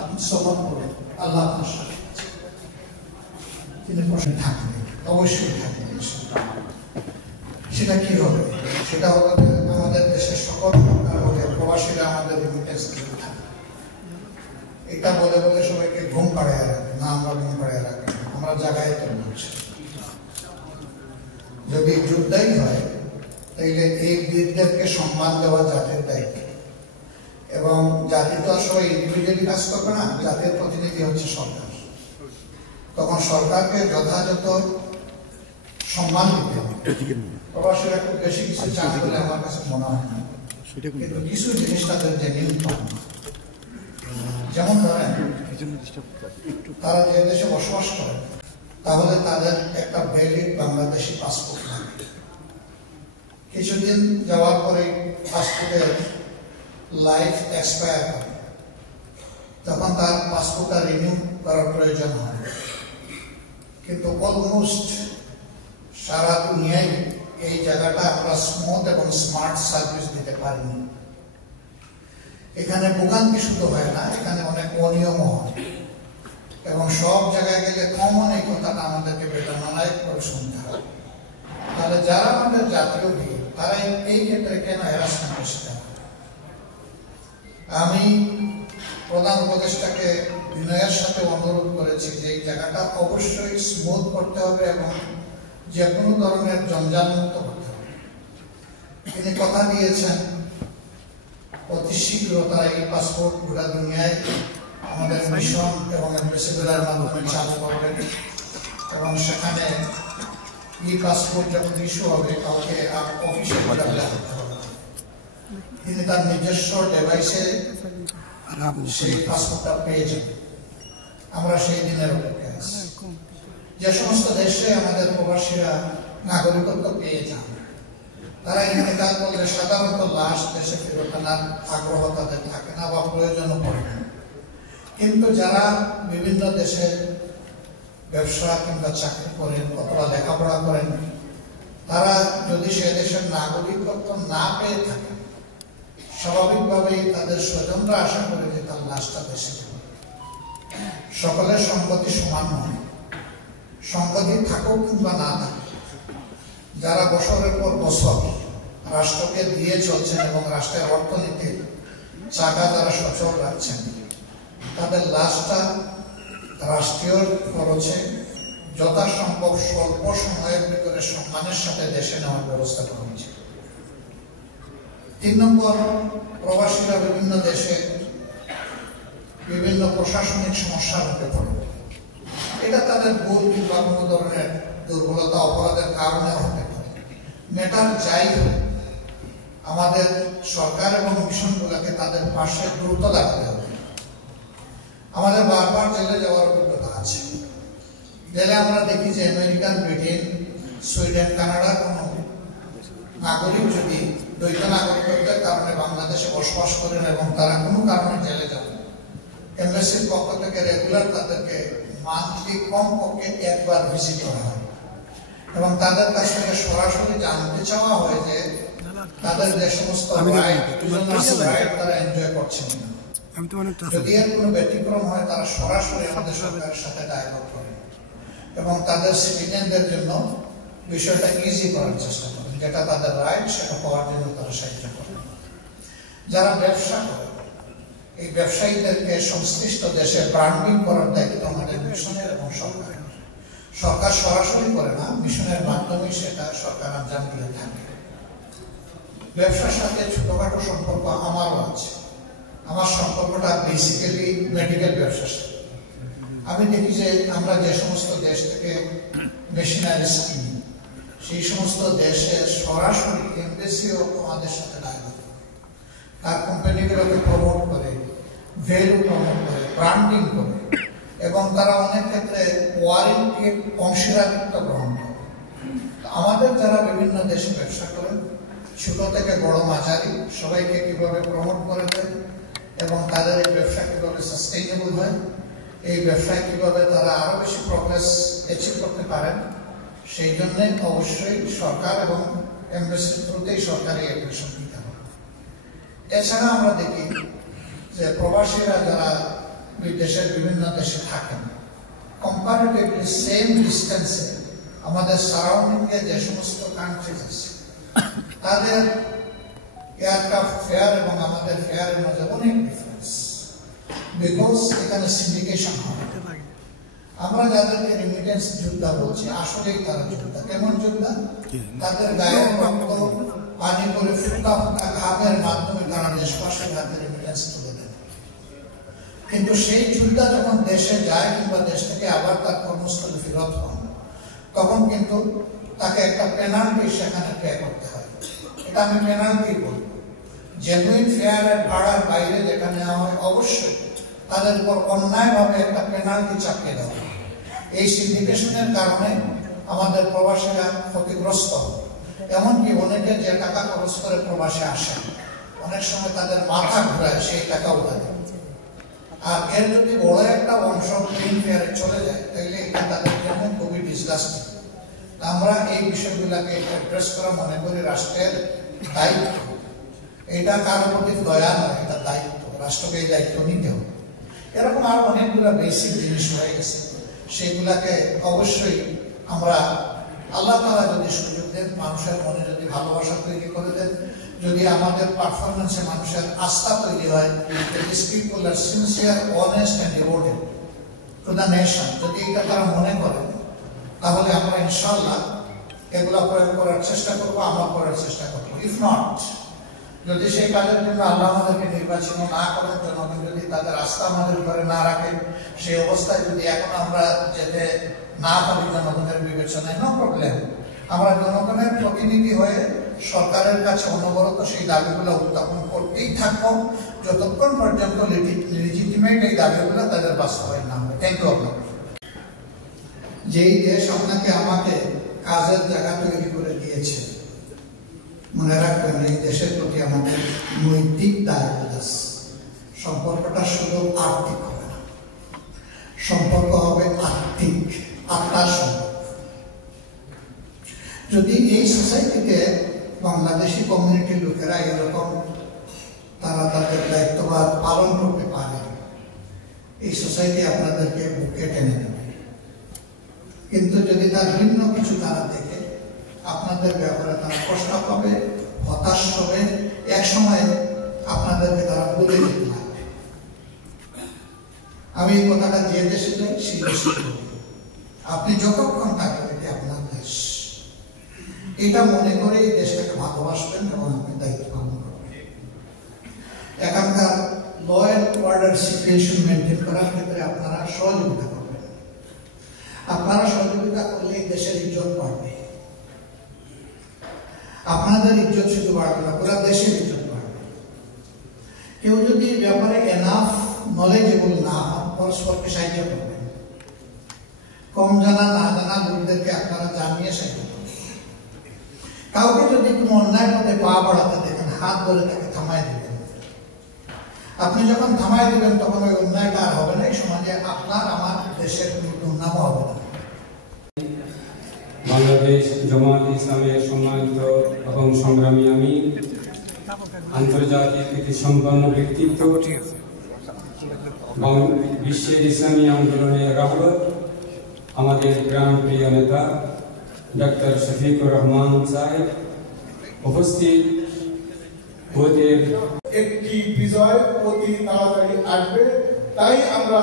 আপনি সবর করুন, আল্লাহ আপনার সাথে তিনি প্রশ্ন থাকবেন, অবশ্যই থাকবেন। সেটা কি হবে? সেটা হলো আমাদের দেশের সকল সরকার বলে প্রবাসীরা আমাদের রেমিটেন্স দিতে থাকে। এটা বলে বলে সবাইকে ঘুম পাড়িয়ে রাখবে না, আমরা ঘুম পাড়িয়ে রাখবো, আমরা জায়গায় তো বলছি। যদি যুদ্ধই হয় তাইলে এই বীরদেরকে সম্মান দেওয়া জাতির দায়িত্ব, এবং জাতি তো আসলে ইন্ডিভিজুয়ালি কাজ করবে না, জাতির প্রতিনিধি হচ্ছে সরকার। তখন সরকারকে যথাযথ সম্মান দিতে হবে। প্রবাসীরা খুব বেশি কিছু চান বলে আমার কাছে মনে হয় না, কিন্তু কিছু জিনিস তাদের জেনুইন পান। যেমন ধরেন, তারা যে দেশে বসবাস করে তাহলে তাদের একটা ভ্যালিড বাংলাদেশি পাসপোর্ট লাগে। কিছুদিন যাওয়ার পরে পাসপোর্টের লাইফ এক্সপায়ার হয়, তখন তার পাসপোর্টটা রিনিউ করার প্রয়োজন হয়। কিন্তু অলমোস্ট সারা দুনিয়ায় এই জায়গাটা আমরা স্মুথ এবং স্মার্ট সার্ভিস দিতে পারিনি। এখানে ভোগান্তি শুধু হয় না, এখানে অনেক অনিয়মও হয়, এবং সব জায়গায় গেলে কমন এই কথাটা আমাদেরকে বেদনাদায়ক করে শুনতে হয়। তাহলে যারা আমাদের জাতীয় বীর তারা এই ক্ষেত্রে কেন হ্যারাসমেন্টের শিকার? আমি প্রধান উপদেষ্টাকে বিনয়ের সাথে অনুরোধ করেছি যে এই জায়গাটা অবশ্যই স্মুথ করতে হবে এবং যে কোনো ধরনের জঞ্জাল মুক্ত করতে হবে। তিনি কথা দিয়েছেন অতি শীঘ্র তারা এই পাসপোর্ট গোটা দুনিয়ায় আমাদের মিশন এবং এমবেসিগুলোর মাধ্যমে চালু করবেন, এবং সেখানে ই পাসপোর্ট যখন ইস্যু হবে কাউকে অফিসে করতে হবে। তিনি তার নিজস্ব ডিভাইসে সেই পাসপোর্টটা পেয়ে যাবেন। আমরা সেই দিনের অপেক্ষায় আছি। যে সমস্ত দেশে আমাদের প্রবাসীরা নাগরিকত্ব পেয়ে যান, তারা ইন্তেকাল করলে সাধারণত লাশ দেশে ফেরত আনার আগ্রহ তাদের থাকে না বা প্রয়োজনও পড়ে না। কিন্তু যারা বিভিন্ন দেশে ব্যবসা কিংবা চাকরি করেন অথবা লেখাপড়া করেন, তারা যদি সে দেশের নাগরিকত্ব না পেয়ে থাকে, স্বাভাবিকভাবেই তাদের স্বজনরা আশা করে যে তার লাশটা দেশে যাবে। সকলের সম্পত্তি সমান নয়, সম্পত্তি থাকুক কিংবা না থাকে, যারা বছরের পর বছর রাষ্ট্রকে দিয়ে চলছেন এবং রাষ্ট্রের অর্থনীতির চাকা যারা সচল রাখছেন, তাদের লাশটা রাষ্ট্রীয় খরচে যথাসম্ভব স্বল্প সময়ের ভিতরে সম্মানের সাথে দেশে নেওয়ার ব্যবস্থা করা হয়েছে। 3 নম্বর, প্রবাসীরা বিভিন্ন দেশে বিভিন্ন প্রশাসনিক সমস্যার মুখে পড়ে। এটা তাদের ভুল কিংবা কোনো ধরনের দুর্বলতা অপরাধের কারণে হতে পারে। ম্যাটার যাই হোক, আমাদের সরকার এবং মিশনগুলোকে তাদের পাশে দ্রুত রাখতে হবে। আমাদের বারবার জেলে যাওয়ার অভিজ্ঞতা আছে। জেলে আমরা দেখি যে আমেরিকান, ব্রিটেন, সুইডেন, কানাডা কোনো নাগরিক যদি দ্বৈত নাগরিকত্বের কারণে বাংলাদেশে বসবাস করেন এবং তারা কোনো কারণে জেলে যান, এমবেসির পক্ষ থেকে রেগুলার তাদেরকে মান্থলি কমপক্ষে একবার ভিজিট করা হয় এবং তাদের কাছ থেকে সরাসরি জানতে চাওয়া হয় যে তাদের যে সমস্ত রাইট তারা এনজয় করছেন না। যদি এর কোনো ব্যতিক্রম হয়, তারা সরাসরি আমাদের সরকারের সাথে ডায়ালগ করে এবং তাদের সিটিজেনদের জন্য বিষয়টা ইজি করার চেষ্টা করে, যেটা তাদের রাইট সেটা পাওয়ার জন্য তারা সাহায্য করে। যারা ব্যবসা করে, এই ব্যবসায়ীদেরকে সংশ্লিষ্ট দেশে ব্র্যান্ডিং করার দায়িত্ব আমাদের মিশনের এবং সরকারের। সরকার সরাসরি করে না, মিশনের মাধ্যমে সেটা সরকার আঞ্জাম দিয়ে থাকে। ব্যবসার সাথে ছোটখাটো সম্পর্ক আমারও আছে। আমার সম্পর্কটা বেসিক্যালি মেডিকেল ব্যবসার সাথে। আমি দেখি যে আমরা যে সমস্ত দেশ থেকে মেশিনারিজ কিনি, সেই সমস্ত দেশে সরাসরি এমবেসিও আমাদের সাথে ডায়ালগ করে, তার কোম্পানিগুলোকে প্রমোট করে, ভ্যালু প্রমোট করে, ব্র্যান্ডিং করে, এবং তারা অনেক ক্ষেত্রে ওয়ারেন্টির অংশীদারিত্ব গ্রহণ করে। আমাদের যারা বিভিন্ন দেশে ব্যবসা করেন, ছোট থেকে বড় মাঝারি সবাইকে কিভাবে প্রমোট করে দেয় এবং তাদের এই ব্যবসা কিভাবে সাস্টেইনেবল হয়, এই ব্যবসায় কিভাবে তারা আরো বেশি প্রগ্রেস অ্যাচিভ করতে পারেন, সেই জন্য অবশ্যই সরকার এবং এমবেসির থ্রুতেই সরকারি অ্যাপ্লিকেশন দিতে হবে। এছাড়া আমরা দেখি যে প্রবাসীরা যারা দেশের বিভিন্ন দেশে থাকেন, কম্পারেটিভলি সেম ডিস্টেন্সে আমাদের সারাউন্ডিংয়ে যে সমস্ত কান্ট্রিজ আছে তাদের এয়ারক্রাফট ফেয়ার এবং আমাদের ফেয়ারের মধ্যে অনেক ডিফারেন্স, বিকজ এখানে সিন্ডিকেশন হয়। আমরা যাদেরকে রেমিটেন্স যোদ্ধা বলছি আসলেই তারা যোদ্ধা। কেমন যোদ্ধা? তাদের গায়ের রক্ত পানি করে ফুটা ফুটা ঘামের মাধ্যমে তারা দেশবাসীর হাতে রেমিটেন্স তুলে দেন। কিন্তু সেই যোদ্ধা যখন দেশে যায় কিংবা দেশ থেকে আবার তার কর্মস্থলে ফেরত হন, তখন কিন্তু তাকে একটা পেনাল্টি সেখানে পে করতে হয়। এটা আমি পেনাল্টি বলব। জেনুইন ফেয়ারের ভাড়ার বাইরে যেটা নেওয়া হয়, অবশ্যই তাদের উপর অন্যায়ভাবে একটা পেনাল্টি চাপিয়ে দেওয়া হয়। এই সিন্ডিকেশনের কারণে আমাদের প্রবাসীরা ক্ষতিগ্রস্ত হয়। এমনকি অনেকে যে টাকা খরচ করে প্রবাসে আসেন, অনেক সময় তাদের মাথা ঘুরায় সেই টাকাও থাকে। আর এর যদি বড় একটা অংশ গ্রিন ফেয়ারে চলে যায়, তাহলে এটা তাদের জন্য খুবই ডিসগাস্টিং। আমরা এই বিষয়গুলোকে অ্যাড্রেস করা মনে করি রাষ্ট্রের দায়িত্ব। এটা কারোর প্রতি দয়া নয়, এটা দায়িত্ব। রাষ্ট্রকে এই দায়িত্ব নিতে হবে। এরকম আরো অনেকগুলো বেসিক জিনিস হয়ে গেছে, সেগুলাকে অবশ্যই আমরা আল্লাহ তাআলা যদি সুযোগ দেন, মানুষের মনে যদি ভালোবাসা তৈরি করে দেন, যদি আমাদের পারফরমেন্সে মানুষের আস্থা তৈরি হয়, these people are sincere, honest and devoted to the nation, যদি এটা তারা মনে করে, তাহলে আমরা ইনশাআল্লাহ এগুলা প্রয়োগ করার চেষ্টা করবো, আমরা করার চেষ্টা করবো। ইফ নট, যদি সেই কাজের জন্য আল্লাহ আমাদেরকে নির্বাচন না করেন, জনগণ যদি তাদের আস্থা আমাদের ঘরে না রাখেন, সেই অবস্থায় যদি এখন আমরা যেতে না পারি জনগণের বিবেচনায়, নো প্রবলেম। আমরা জনগণের প্রতিনিধি হয়ে সরকারের কাছে অনবরত সেই দাবিগুলো উত্থাপন করতেই থাকবো, যতক্ষণ পর্যন্ত লেজিটিমেট এই দাবিগুলো তাদের বাস্তবায়ন না হবে। থ্যাংক ইউ আপনাকে। যেই দেশ আপনাকে আমাকে কাজের জায়গা তৈরি করে দিয়েছে, মনে রাখবেন এই দেশের প্রতি আমাদের নৈতিক দায়িত্ব আছে। সম্পর্কটা শুধু আর্থিক হবে না, সম্পর্ক হবে আর্থিক, আত্মার সম্পর্ক। যদি এই সোসাইটিতে বাংলাদেশি কমিউনিটির লোকেরা এরকম তারা তাদের দায়িত্বভার পালন করতে পারে, এই সোসাইটি আপনাদেরকে বুকে টেনে নেবে। কিন্তু যদি তার ভিন্ন কিছু তারা দেখে, আপনাদের ব্যাপারে তারা কষ্ট পাবে, হতাশ হবে, এক সময় আপনাদেরকে তারা বলে দিতে লাগবে। আমি এই কথাটা যে দেশে যাই সেই দেশে আপনি যতক্ষণ থাকবেন এটি আপনার দেশ, এটা মনে করে এই দেশটাকে ভালোবাসবেন এবং আপনি দায়িত্ব পালন করবেন। এখানকার law and order situation maintain করার ক্ষেত্রে আপনারা সহযোগিতা করবেন। আপনারা সহযোগিতা করলে এই দেশের ইজ্জত বাড়বে। আপনাদের ইজ্জত শুধু বাড়বে না, পুরো দেশের ইজ্জত বাড়বে। কেউ যদি ব্যাপারে এনাফ নলেজেবল না হন, পরস্পরকে সাহায্য করবেন। কম জানা না জানা লোকদেরকে আপনারা জানিয়ে সাহায্য করবেন। কাউকে যদি কোনো অন্যায় পথে পা বাড়াতে দেখেন, হাত ধরে তাকে থামায় দিবেন। আপনি যখন থামায় দিবেন তখন ওই অন্যায়টা আর হবে না। এই সমাজে আপনার আমার দেশের কোনো দুর্নামও হবে না। বাংলাদেশ জামাত ইসলামের সম্মানিত এবং সংগ্রামী আমির, আন্তর্জাতিক খ্যাতিসম্পন্ন ব্যক্তিত্ব, বিশ্বের ইসলামী আন্দোলনের রাহবর, আমাদের গ্রাম প্রিয় নেতা ডক্টর শফিকুর রহমান সাহেব, উপস্থিত একটি বিজয় অতি তাড়াতাড়ি আসবে, তাই আমরা